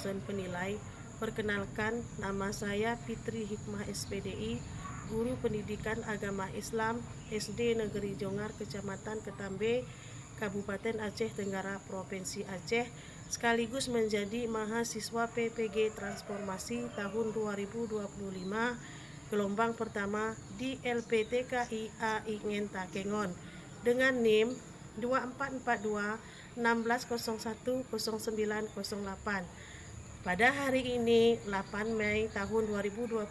dosen penilai. Perkenalkan, nama saya Fitri Hikmah SPDI, Guru Pendidikan Agama Islam SD Negeri Jongar, Kecamatan Ketambe, Kabupaten Aceh Tenggara, Provinsi Aceh, sekaligus menjadi mahasiswa PPG Transformasi tahun 2025, gelombang pertama di LPTKI Aingen Takengon, dengan NIM 2442 1601 0908. Pada hari ini, 8 Mei tahun 2025,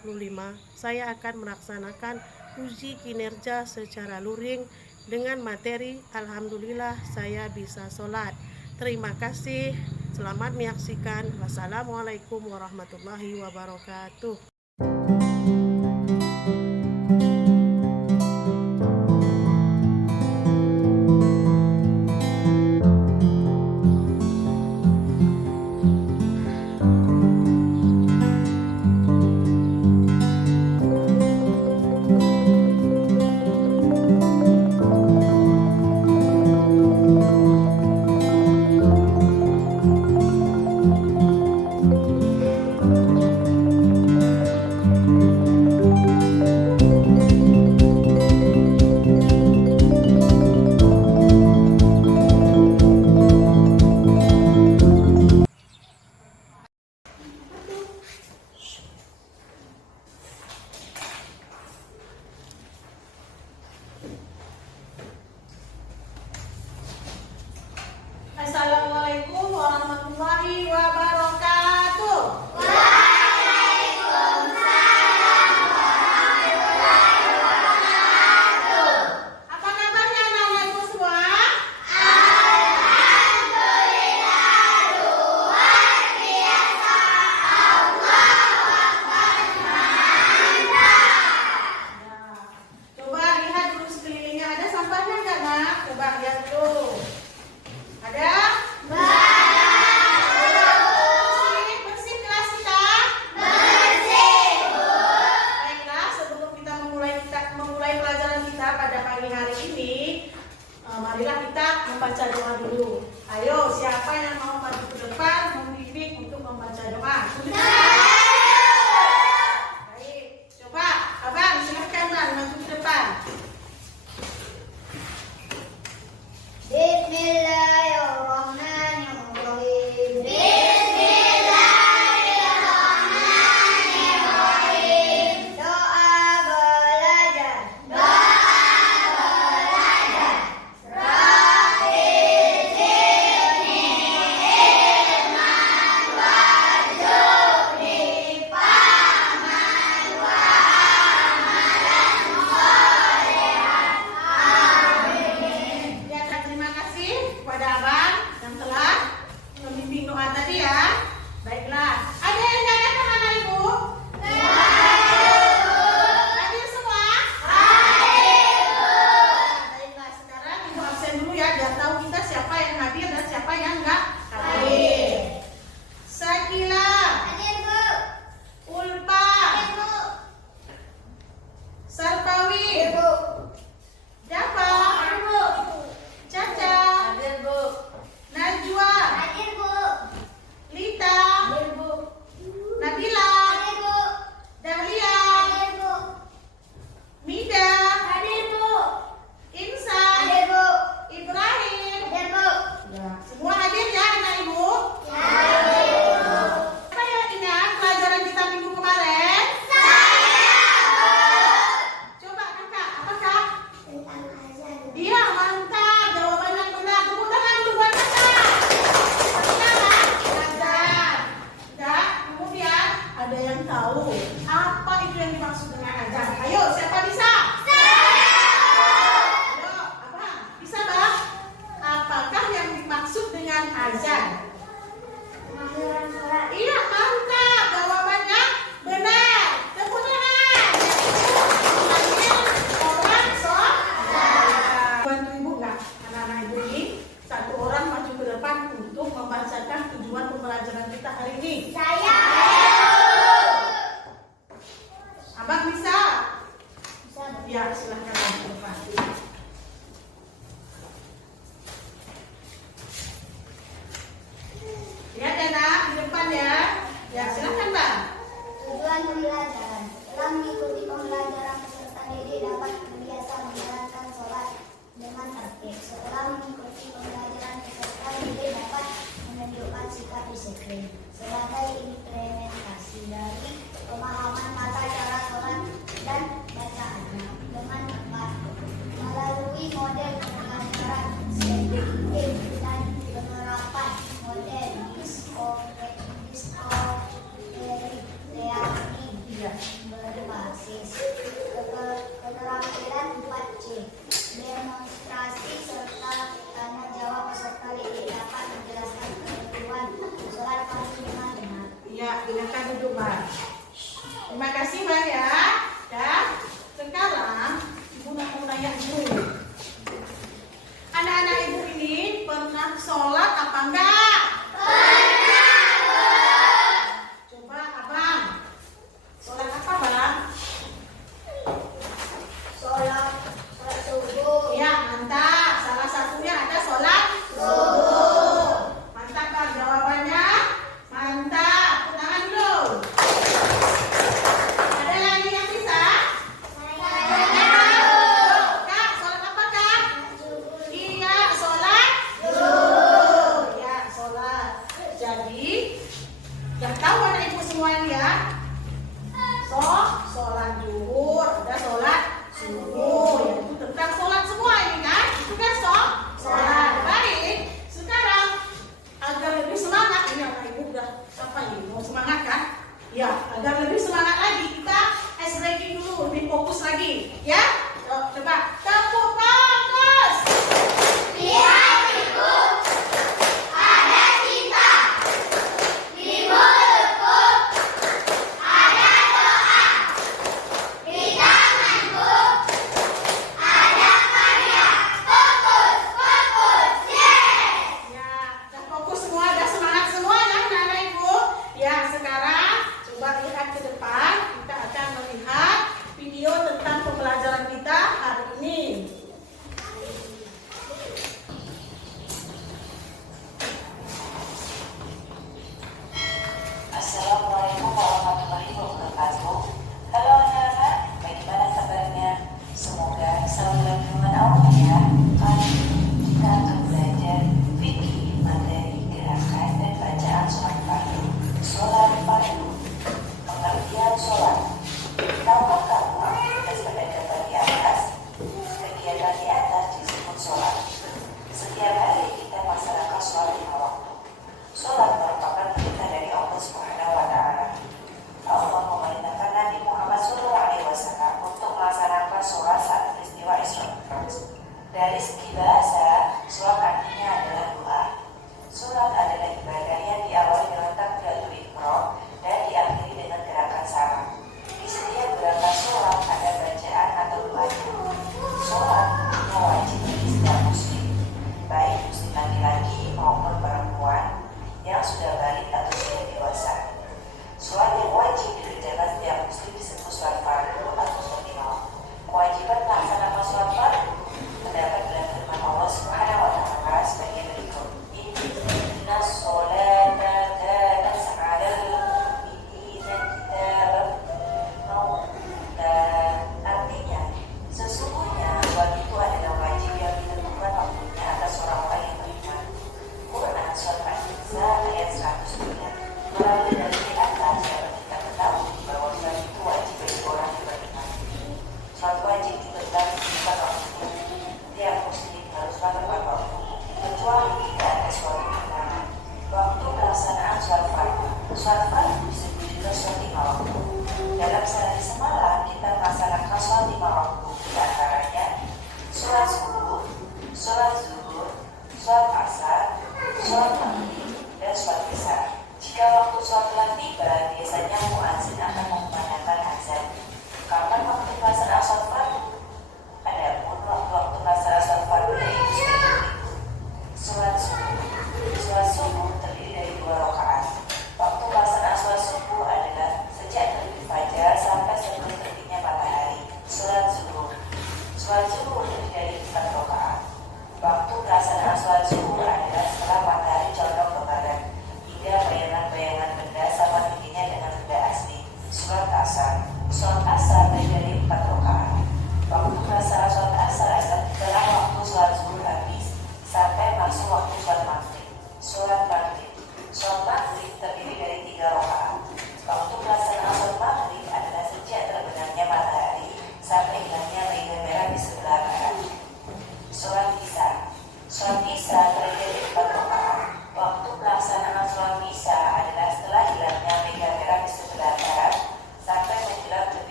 saya akan melaksanakan uji kinerja secara luring dengan materi Alhamdulillah saya bisa sholat. Terima kasih. Selamat menyaksikan. Wassalamualaikum warahmatullahi wabarakatuh. Assalamualaikum warahmatullahi wabarakatuh. Apa kabarnya anak-anakku semua? Coba lihat dulu sekelilingnya, ada sampahnya nggak, Nak? Coba lihat dulu. Ada? Bersih kelas kita? Baiklah, sebelum kita memulai pelajaran kita pada pagi hari ini, marilah kita membaca doa dulu. Ayo, siapa yang mau maju ke depan membimbing untuk membaca doa? Baik, coba Abang, silahkan Bang, maju ke depan. Bismillahirrahmanirrahim. Doa belajar. Ya, terima kasih kepada Abang yang telah membimbing doa tadi ya. Baiklah, ada yang tanyakan anak Ibu? Hadir semua? Baiklah, sekarang Ibu absen dulu ya, biar tahu kita siapa yang hadir dan siapa yang enggak hadir. Sakila, Ulpa, Sarpawi, Dafa, Caca, Najwa, Lita, Nabila, Dahlia, Mida, Insan, Ibrahim. Ya, semua hadir ya anak Ibu? Apa yang ingat pelajaran kita minggu kemarin? Coba kakak, apakah? Iya, mantap. Jawaban yang benar. Tepuk tangan untuk buat kakak. Sekarang, azan. Sudah, kemudian ada yang tahu apa itu yang dimaksud dengan azan? Ayo, siapa bisa? Ayo, Abang. Bisa, Bang? Apakah yang dimaksud dengan azan? Iya, mantap. Jawabannya benar. Tepuk tangan. Orang sholat. Bantu Ibu nggak? Anak-anak Ibu ini satu orang maju ke depan untuk membacakan tujuan pembelajaran kita hari ini. Abang bisa? Terima kasih Bang ya. Dan sekarang Ibu mau nanya dulu. Anak-anak Ibu ini pernah sholat apa enggak? Coba Abang. Sholat apa Bang? Sholat subuh. Ya, mantap. Salah satunya ada sholat subuh. Mantap Bang jawabannya. Mantap. Tepuk tangan dulu. Ada lagi yang bisa? Kak, sholat apa Kak? Iya, sholat zuhur. Ya, sholat. Jadi, udah tahu anak Ibu semua ini ya? Sholat zuhur, ada sholat subuh. Ya, itu tentang sholat semua ini kan? Itu kan sholat. Baik. Sekarang agar lebih semangat ini anak Ibu udah apa ini? Mau semangat kan? Ya, agar lebih semangat lagi kita breaking dulu, lebih fokus lagi. Ya? Coba tepuk fokus. Lihat ibu, ada cinta. Di mulutku ada doa. Di tanganku ada karya. Fokus, fokus, yes. Ya, udah fokus semua, udah semangat semua ya anak-anak Ibu. Ya, sekarang coba lihat ke depan. Kita akan melihat video tentang pembelajaran kita hari ini.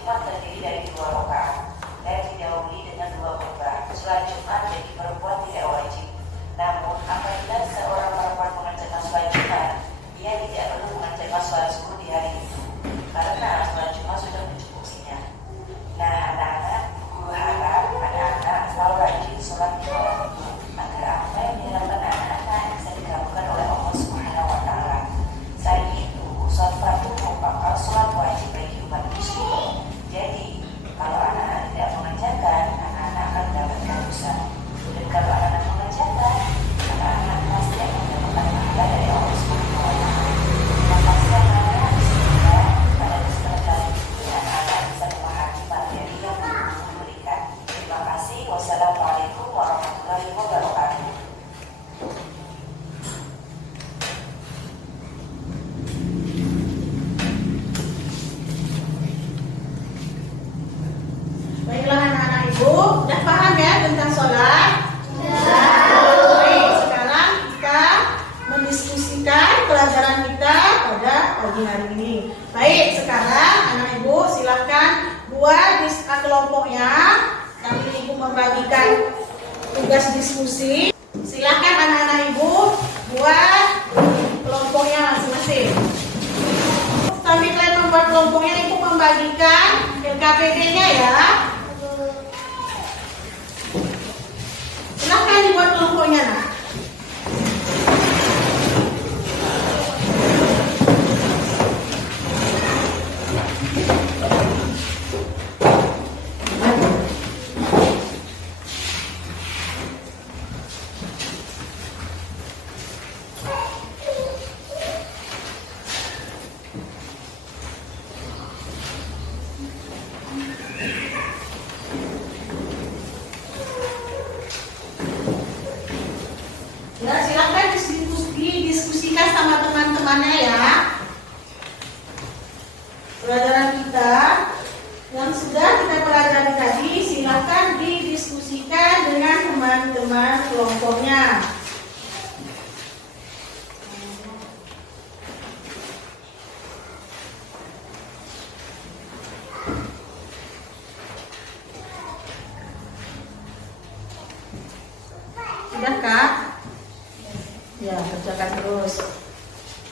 Jumat terdiri dari 2 rakaat dan didahului dengan 2 khutbah. Sholat Jumat bagi perempuan tidak wajib. Namun apabila seorang perempuan mengerjakan sholat Jumat, dia tidak perlu mengerjakan sholat subuh di hari itu karena sholat Jumat sudah mencukupinya. Nah, anak-anak, guru harap anak-anak selalu rajin sholat di malam itu agar apa yang diharapkan anak-anak bisa dikabulkan oleh Allah Subhanahu wa Ta'ala. Selain itu, sholat fardu merupakan sholat wajib bagi umat muslim. Jadi, kalau anak-anak tidak mengerjakan, anak-anak akan mendapatkan dosa. Dan kalau anak-anak mengerjakan, anak-anak pasti akan mendapatkan pahala dari Allah Subhanahu wa Ta'ala. Terima kasih anak-anak, semoga pada kesempatan ini anak-anak bisa memahami materi yang guru berikan. Terima kasih. Wassalamualaikum warahmatullahi wabarakatuh. Baiklah anak-anak ibu, sudah paham ya tentang sholat? Baik, sekarang kita mendiskusikan pelajaran kita pada pagi hari ini. Baik, sekarang anak ibu silahkan buat kelompoknya. Kami ibu membagikan tugas diskusi. Silahkan anak-anak ibu buat kelompoknya masing-masing. Sambil kalian membuat kelompoknya, ibu membagikan LKPD-nya ya. Silahkan dibuat kelompoknya. Nah. Ya, silahkan didiskusikan sama teman-temannya ya. Pelajaran kita yang sudah kita pelajari tadi, silahkan didiskusikan dengan teman-teman kelompoknya. Sudah Kak? Ya, kerjakan terus.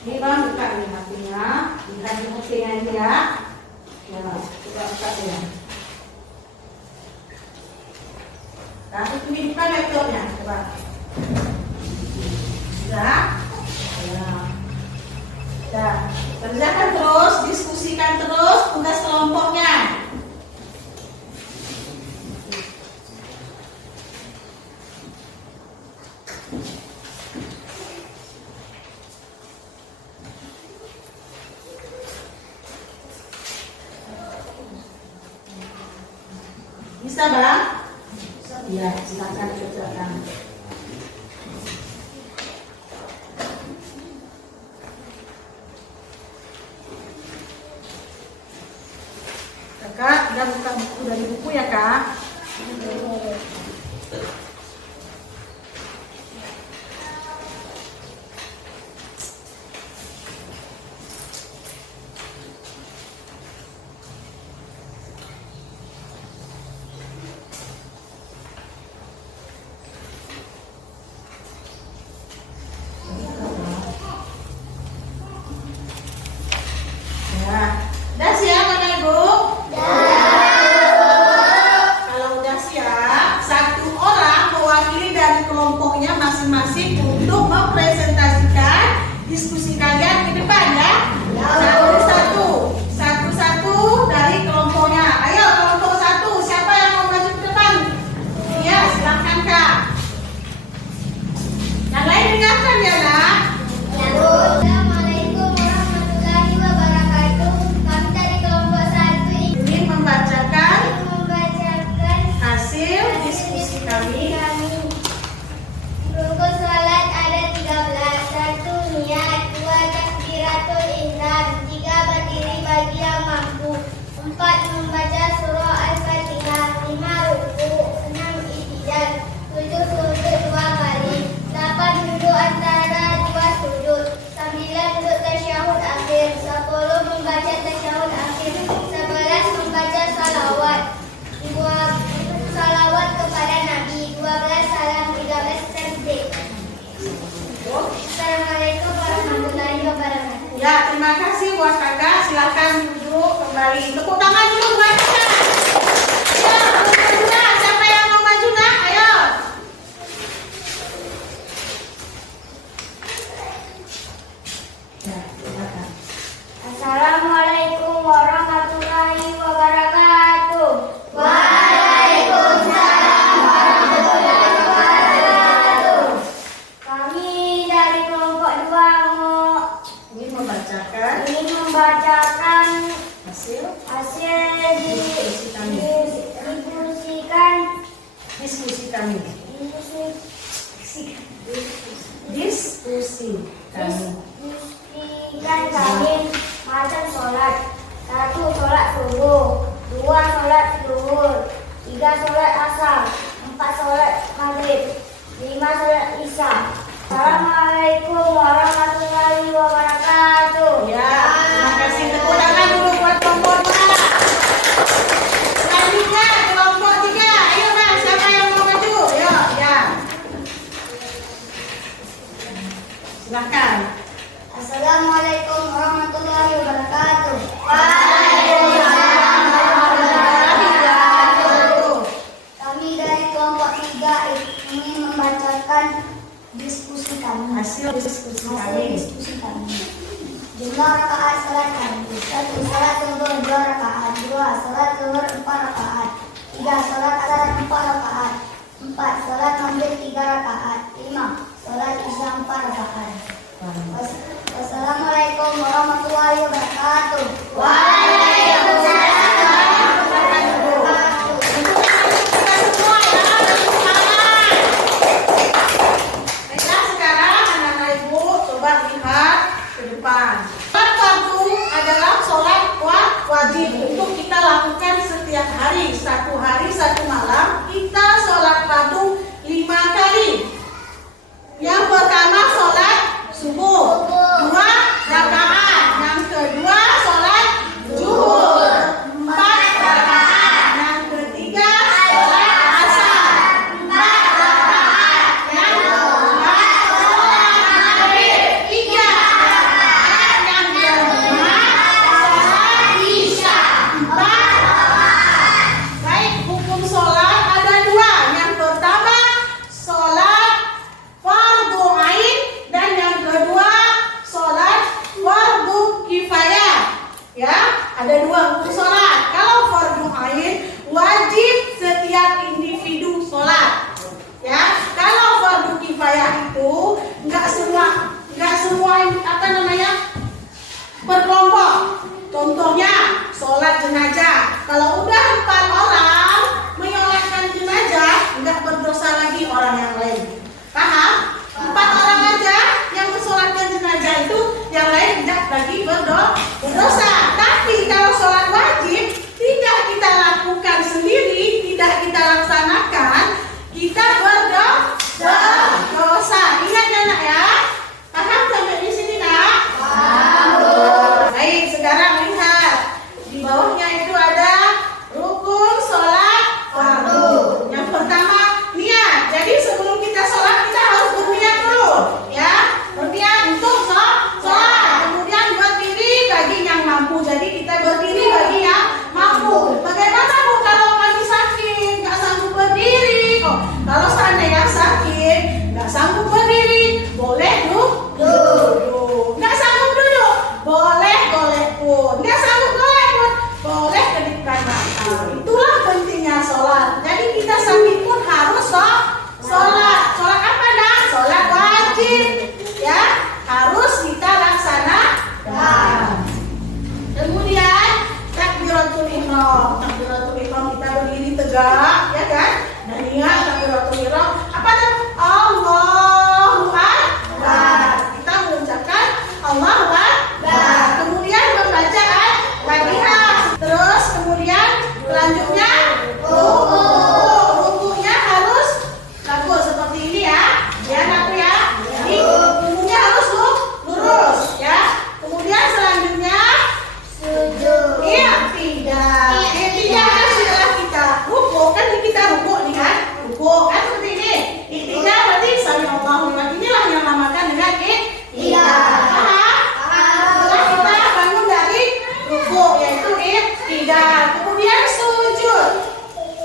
Ini bang buka nih hatinya, lihat di hatinya ini ya. Ya, coba buka ya. Nah, itu buka laptopnya, coba. Sudah? Ya. Sudah. Kerjakan terus, diskusikan terus tugas kelompoknya. Bisa bang? Iya, silakan kerjakan. Kakak, udah buka buku dari buku ya kak? Udah siap Bapak Ibu? Kalau udah siap, satu orang mewakili dari kelompoknya masing-masing untuk mempresentasikan diskusi kalian ke depan ya. Satu-satu dari kelompoknya. Ayo kelompok satu, siapa yang mau maju ke depan? Iya, silakan Kak. Yang lain dengarkan ya nak. Assalamualaikum warahmatullahi wabarakatuh. Kami dari kelompok 1 Ingin membacakan membacakan hasil diskusi kami. Rukun sholat ada 13. 1 niat, 2 takbiratul ihram, 3 berdiri bagi yang mampu, 4 membaca surah Al-Fatihah, 5 ruku, 6 i'tidal, 7 sujud 2 kali, 8 duduk antara 2 sujud, 9 duduk tasyahud akhir, 10 membaca tasyahud akhir, 11 membaca sekali. Tepuk tangan dulu buat kita. Ya, kedua, siapa yang mau maju nak? Ayo. Ya, silakan. Assalamualaikum warahmatullahi wabarakatuh. Waalaikumsalam warahmatullahi wabarakatuh. Kami dari kelompok 2 Ingin membacakan ingin membacakan hasil diskusi kami. Diskusikan kami macam sholat. 1. Sholat subuh, 2. Sholat zuhur, 3. Sholat asar, 4. Sholat maghrib, 5. Sholat isya. Assalamualaikum warahmatullahi wabarakatuh. Ya, terima kasih. Tepuk tangan dulu buat kelompok 2. Selanjutnya kelompok 3. Ayo Bang, siapa yang mau maju? Ayo, ya. Silakan. Assalamualaikum warahmatullahi wabarakatuh. Waalaikumsalam warahmatullahi wabarakatuh. Kami dari kelompok 3 ingin membacakan diskusi kami. Hasil diskusi kami. Jumlah rakaat salat kami: 1. Salat zuhur 2 rakaat, 2. Salat zuhur 4 rakaat, 3. Salat asar 4 rakaat, 4. Salat maghrib 3 rakaat, 5. Salat isya 4 rakaat. Wassalamualaikum warahmatullahi wabarakatuh. Waalaikumsalam warahmatullahi wabarakatuh. Baiklah, sekarang anak-anak ibu coba lihat ke depan. Sholat fardu adalah sholat wajib untuk kita lakukan setiap hari. 1 hari 1 malam kita sholat fardu 5 kali. Yang pertama sholat subuh 2 rakaat. Yang kedua sholat zuhur 4 rakaat. Yang ketiga sholat asar 4 rakaat. Yang keempat sholat maghrib 3 rakaat. Yang kelima sholat isya 4 rakaat. Baik, hukum sholat ada 2. Yang pertama sholat fardu ain dan yang kedua sholat fardu kifayah. Ya, ada 2 hukum sholat. Kalau fardu ain wajib setiap individu sholat. Ya, kalau fardu kifayah itu nggak semua apa namanya berkelompok. Contohnya sholat jenazah. Kalau udah 4 orang menyolatkan jenazah, nggak berdosa lagi orang yang lain. Paham? 4 orang aja yang mensolatkan jenazah itu, yang lain tidak lagi berdosa. Tapi kalau sholat wajib tidak kita lakukan sendiri, tidak kita laksanakan, kita berdosa. Ingat ya nak ya? Paham sampai di sini nak? Paham. Baik, sekarang lihat di bawahnya itu ada rukun sholat fardu. Yang pertama niat. Jadi sebelum kita sholat kita harus berniat dulu, ya. Berniat untuk sholat. Kemudian berdiri bagi yang mampu. Jadi kita berdiri bagi yang mampu. Bagaimana Bu kalau kami sakit, nggak sanggup berdiri? Kalau seandainya sakit, nggak sanggup berdiri, boleh duduk. Nggak sanggup duduk, boleh pun. Nggak sanggup pun, boleh kedipkan mata. Itulah pentingnya sholat. Jadi kita sakit pun harus sholat. Sholat apa dah? Sholat wajib, ya, harus kita laksanakan. Kemudian takbiratul ihram. Takbiratul ihram kita berdiri tegak, ya kan? Dan ingat takbiratul ihram apa tuh? Allahu Akbar. Kita mengucapkan Allahu Akbar. Kemudian membaca Al-Fatihah. Terus kemudian selanjutnya rukunya harus bagus seperti ini ya. Ya nak ya. Ini rukunya harus lurus ya. Kemudian selanjutnya sujud. Iya, tidak. Tidak sudah kita ruku kan Kemudian sujud.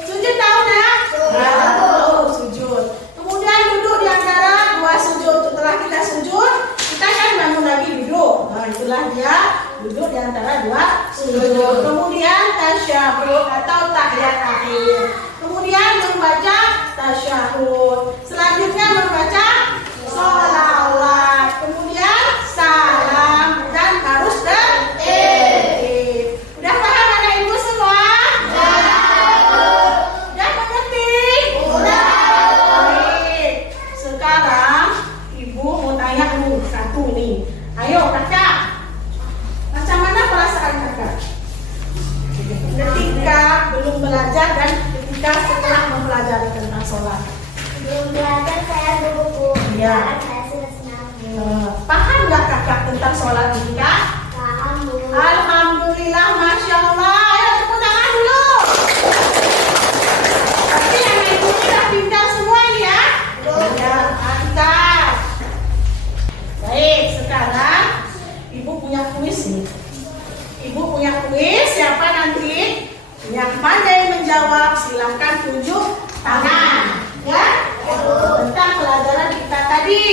Sujud tahu nak? Tahu sujud. Kemudian duduk di antara dua sujud. Setelah kita sujud, kita kan bangun lagi duduk. Nah, itulah dia duduk di antara dua sujud. Kemudian tasyahud atau tahiyat akhir. Kemudian membaca tasyahud. Selanjutnya membaca sholawat. Kemudian salam dan harus tertib. Udah paham anak ibu semua? Udah mengerti? Baik. Sekarang ibu mau tanya dulu satu nih. Ayo kakak, macam mana perasaan kakak ketika belum belajar dan ketika setelah mempelajari tentang sholat? Belum belajar saya buku. Iya. Saya sudah senang. Paham nggak kakak tentang sholat ini kak? Paham Bu. Alhamdulillah, masya Allah. Ayo tepuk tangan dulu. Tapi anak ibu sudah pintar semua ini ya? Ya, mantap. Baik, sekarang ibu punya kuis nih. Ibu punya kuis, siapa nanti yang pandai menjawab silahkan tunjuk tangan. Ya? Tentang pelajaran kita tadi.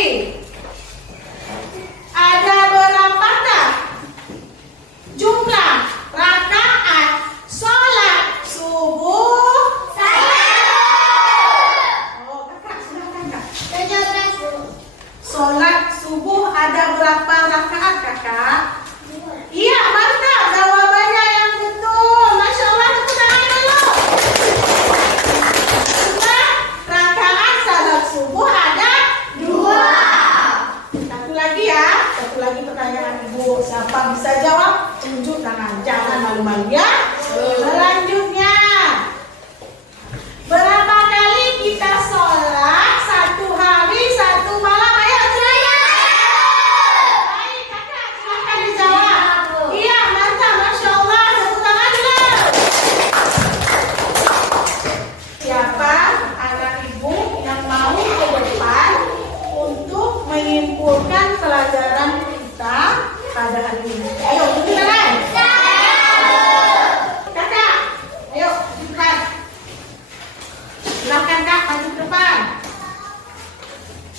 Ada berapakah jumlah rakaat sholat subuh? Oh, kakak silakan kak. 17 Sholat subuh ada berapa rakaat kakak? Iya, mantap. Jawabannya yang betul. Masya Allah, tepuk tangan dulu. Jumlah rakaat sholat subuh ada 2. Satu lagi ya. Satu lagi pertanyaan ibu. Siapa bisa jawab? Tunjuk tangan. Jangan malu-malu ya. Selanjutnya, berapa kali kita sholat satu hari satu malam? Ayo semuanya. Baik kakak, silahkan dijawab. Iya, mantap, masya Allah. Tepuk tangan dulu. Siapa anak ibu yang mau ke depan untuk menyimpulkan pelajaran kita pada hari ini? Ayo, tunjuk tangan. Kakak, ayo di depan. Silahkan kak, maju ke depan.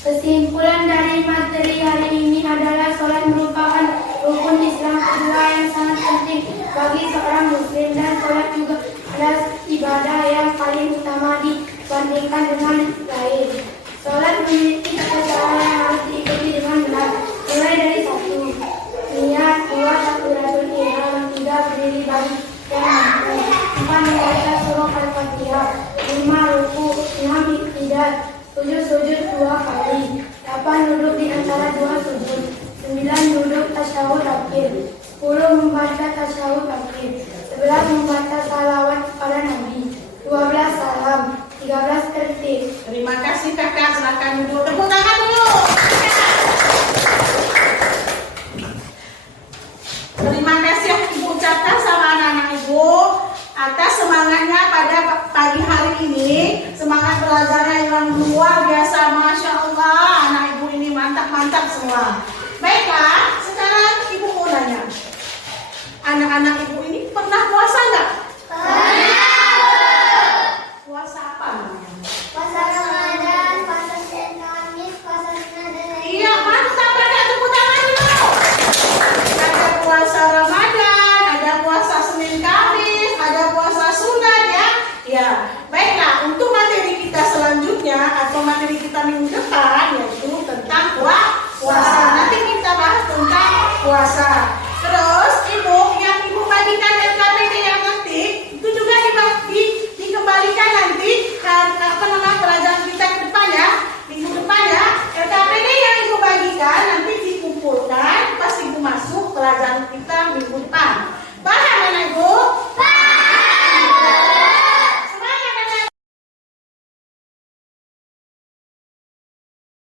Kesimpulan dari materi hari ini adalah sholat merupakan rukun Islam kedua yang sangat penting bagi seorang muslim, dan sholat juga adalah ibadah yang paling utama dibandingkan dengan lain. Sholat memiliki tata cara yang harus diikuti dengan benar, mulai dari 1. Niat, 2. Takbiratul ihram, 3. Berdiri bagi yang mampu, 4. Membaca surah Al-Fatihah, 5. Ruku, 6. Iktidal, 7. Sujud 2 kali, 8. Duduk di antara 2 sujud, 9. Duduk tasyahud akhir, 10. Membaca tasyahud akhir, 11. Membaca salawat kepada Nabi, 12. Salam, 13. Tertib. Terima kasih kakak, silahkan duduk. Tepuk tangan dulu. Terima kasih yang ibu ucapkan sama anak-anak ibu atas semangatnya pada pagi hari ini. Semangat belajarnya yang luar biasa, masya Allah. Anak ibu ini mantap-mantap semua. Baiklah, sekarang ibu mau nanya, anak-anak ibu ini pernah puasa nggak? Puasa apa namanya? Puasa Ramadan, puasa Senin Kamis, puasa Senin dan lain-lain. Iya, mantap, kakak, tepuk tangan dulu. Ada puasa Ramadan, ada puasa Senin Kamis, ada puasa Sunat ya. Ya, baiklah, untuk materi kita selanjutnya atau materi kita minggu depan yaitu tentang puasa. Nanti kita bahas tentang puasa. Terus ibu yang ibu bagikan LKPD yang nanti itu juga dikembalikan nanti pelajaran kita ke depan ya, minggu depan ya. LKPD yang ibu bagikan nanti